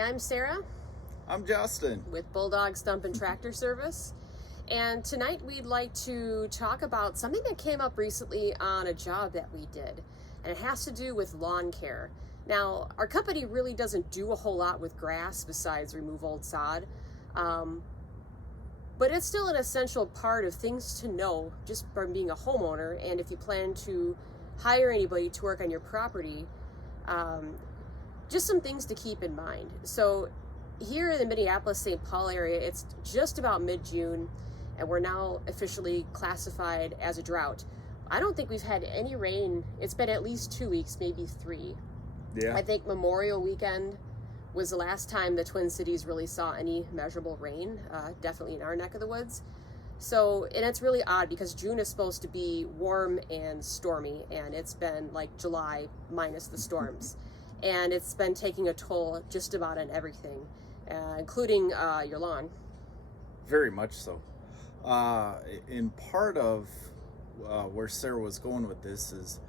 I'm Sarah. I'm Justin. With Bulldog Tractor Service. And tonight we'd like to talk about something that came up recently on a job that we did. And it has to do with lawn care. Now, our company really doesn't do a whole lot with grass besides remove old sod. But it's still an essential part of things to know just from being a homeowner. And if you plan to hire anybody to work on your property, just some things to keep in mind. So here in the Minneapolis-St. Paul area, it's just about mid-June, and we're now officially classified as a drought. I don't think we've had any rain. It's been at least 2 weeks, maybe 3. Yeah. I think Memorial Weekend was the last time the Twin Cities really saw any measurable rain, definitely in our neck of the woods. So, and it's really odd because June is supposed to be warm and stormy, and it's been like July minus the storms. And it's been taking a toll just about on everything, including your lawn. Very much so. And part of where Sarah was going with this is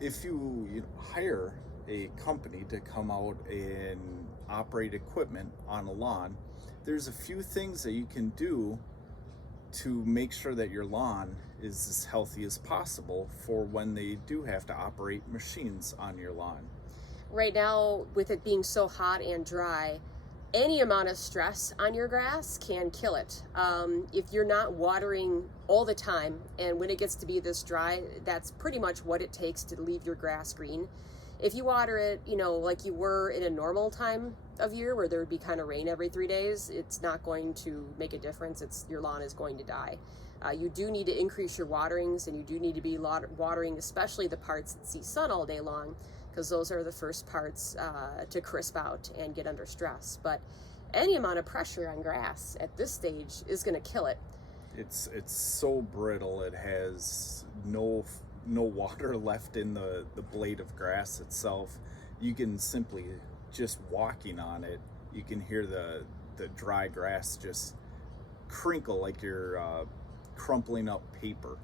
if you hire a company to come out and operate equipment on a lawn, there's a few things that you can do to make sure that your lawn is as healthy as possible for when they do have to operate machines on your lawn. Right now, with it being so hot and dry, any amount of stress on your grass can kill it. If you're not watering all the time, and when it gets to be this dry, that's pretty much what it takes to leave your grass green. If you water it, like you were in a normal time of year where there would be kind of rain every 3 days, it's not going to make a difference. Your lawn is going to die. You do need to increase your waterings, and you do need to be watering especially the parts that see sun all day long, because those are the first parts to crisp out and get under stress. But any amount of pressure on grass at this stage is going to kill it. It's so brittle. It has no water left in the blade of grass itself. You can simply, just walking on it, you can hear the dry grass just crinkle like you're crumpling up paper.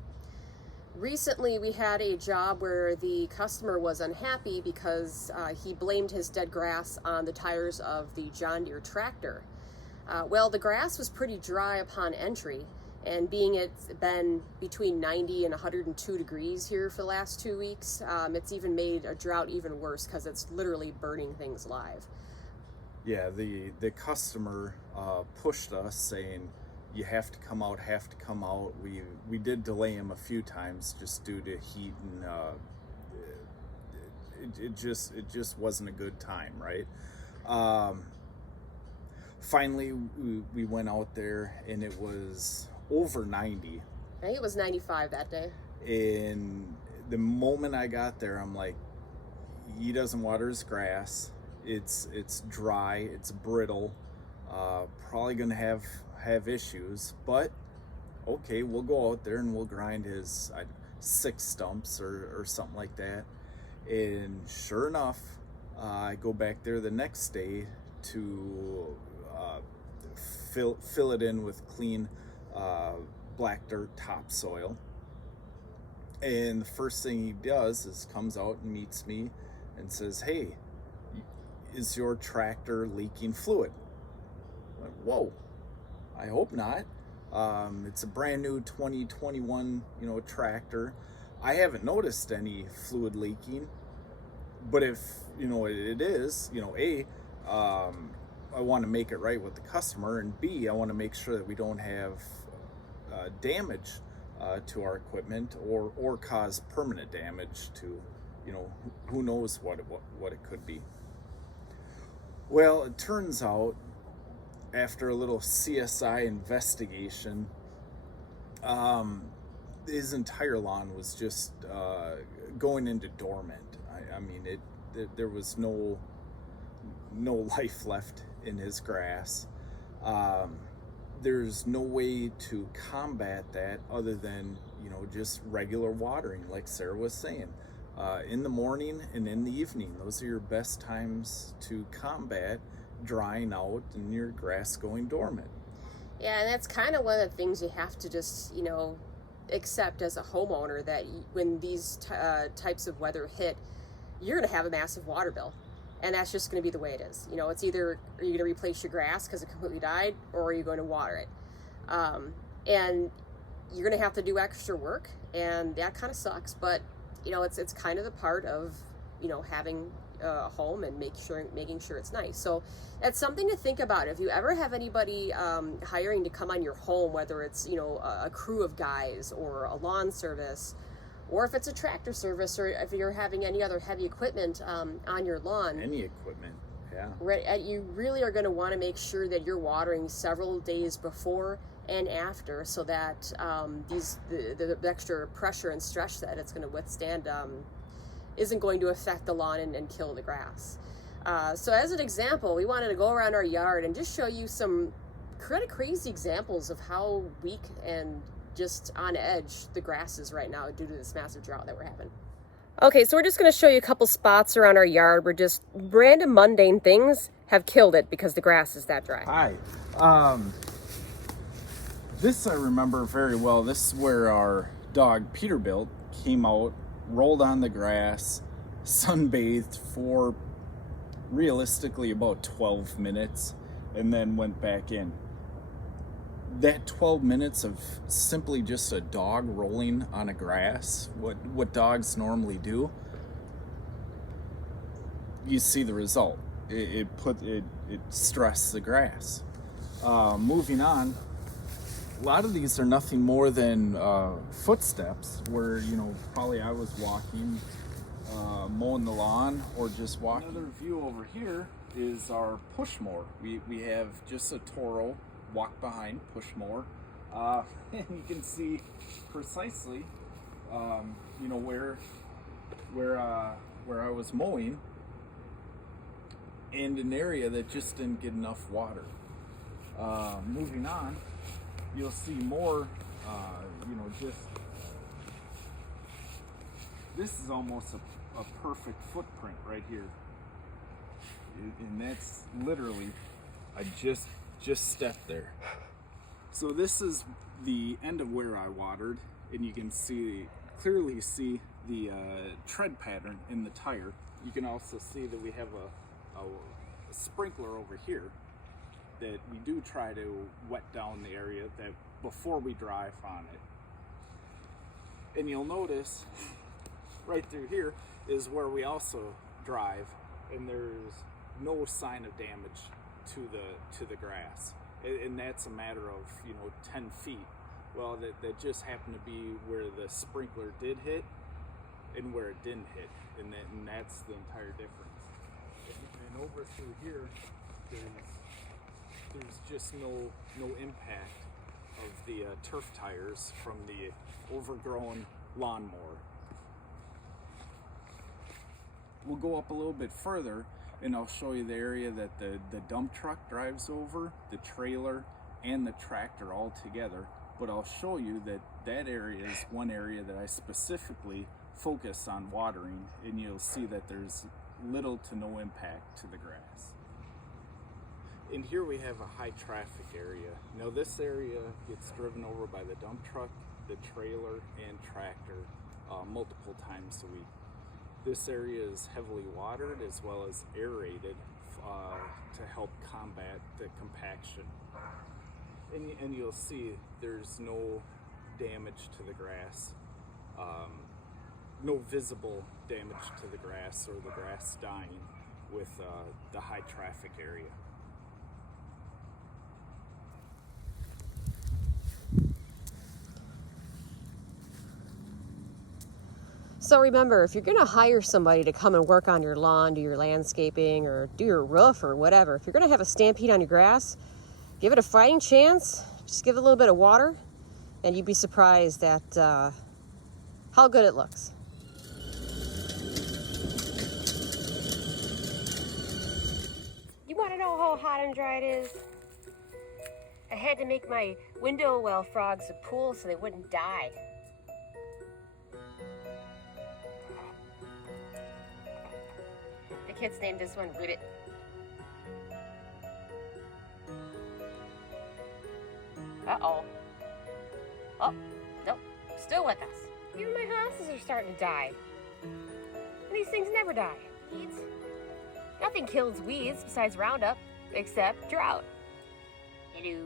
Recently, we had a job where the customer was unhappy because he blamed his dead grass on the tires of the John Deere tractor. Well, the grass was pretty dry upon entry, and being it's been between 90 and 102 degrees here for the last 2 weeks, it's even made a drought even worse because it's literally burning things live. Yeah, the customer pushed us saying, you have to come out. We did delay him a few times just due to heat, and it just wasn't a good time, right? Finally, we went out there, and it was over 90. I think it was 95 that day. And the moment I got there, I'm like, he doesn't water his grass. It's dry, it's brittle, probably gonna have issues, but okay, we'll go out there and we'll grind his 6 stumps or something like that. And sure enough, I go back there the next day to fill it in with clean black dirt topsoil. And the first thing he does is comes out and meets me and says, "Hey, is your tractor leaking fluid?" I'm like, whoa, I hope not. It's a brand new 2021, tractor. I haven't noticed any fluid leaking, but if, it is, I want to make it right with the customer, and B, I want to make sure that we don't have damage to our equipment or cause permanent damage to, who knows what it could be. Well, it turns out, after a little CSI investigation, his entire lawn was just going into dormant. I mean, there was no life left in his grass. There's no way to combat that other than, just regular watering, like Sarah was saying. In the morning and in the evening, those are your best times to combat drying out and your grass going dormant. Yeah, and that's kind of one of the things you have to just, accept as a homeowner, that when these types of weather hit, you're going to have a massive water bill. And that's just going to be the way it is. You know, it's either are you going to replace your grass because it completely died, or are you going to water it? And you're going to have to do extra work, and that kind of sucks. But you know, it's kind of the part of, you know, having a home and making sure it's nice. So that's something to think about. If you ever have anybody hiring to come on your home, whether it's, you know, a crew of guys or a lawn service, or if it's a tractor service, or if you're having any other heavy equipment on your lawn. Any equipment, yeah. You really are going to want to make sure that you're watering several days before and after, so that the extra pressure and stress that it's going to withstand isn't going to affect the lawn and kill the grass. So as an example, we wanted to go around our yard and just show you some kind of crazy examples of how weak and just on edge the grass is right now due to this massive drought that we're having. Okay, so we're just going to show you a couple spots around our yard where just random mundane things have killed it because the grass is that dry. Hi. This I remember very well. This is where our dog Peterbilt came out, rolled on the grass, sunbathed for realistically about 12 minutes, and then went back in. That 12 minutes of simply just a dog rolling on a grass, what dogs normally do, you see the result. It stressed the grass. Moving on, a lot of these are nothing more than footsteps where, you know, probably I was walking, mowing the lawn, or just walking. Another view over here is our push mower. We have just a Toro walk behind push mower, and you can see precisely, you know, where I was mowing, and an area that just didn't get enough water. Moving on, you'll see more, you know, just this is almost a perfect footprint right here, and that's literally, I just stepped there. So this is the end of where I watered, and you can clearly see the tread pattern in the tire. You can also see that we have a sprinkler over here that we do try to wet down the area that before we drive on it. And you'll notice right through here is where we also drive, and there's no sign of damage to the grass, and that's a matter of, you know, 10 feet. Well, that just happened to be where the sprinkler did hit and where it didn't hit, and that's the entire difference. And over through here, there's just no impact of the turf tires from the overgrown lawnmower. We'll go up a little bit further, and I'll show you the area that the dump truck drives over, the trailer, and the tractor all together. But I'll show you that area is one area that I specifically focus on watering, and you'll see that there's little to no impact to the grass. And here we have a high traffic area. Now this area gets driven over by the dump truck, the trailer, and tractor multiple times a week. This area is heavily watered as well as aerated to help combat the compaction. And you'll see there's no damage to the grass, no visible damage to the grass or the grass dying with the high traffic area. So remember, if you're going to hire somebody to come and work on your lawn, do your landscaping, or do your roof or whatever, if you're going to have a stampede on your grass, give it a fighting chance. Just give it a little bit of water, and you'd be surprised at how good it looks. You want to know how hot and dry it is? I had to make my window well frogs a pool so they wouldn't die. The kids named this one Ribbit. Uh-oh. Oh, nope, still with us. Even my hosses are starting to die. And these things never die. Weeds. Nothing kills weeds besides Roundup, except Drought. Hello.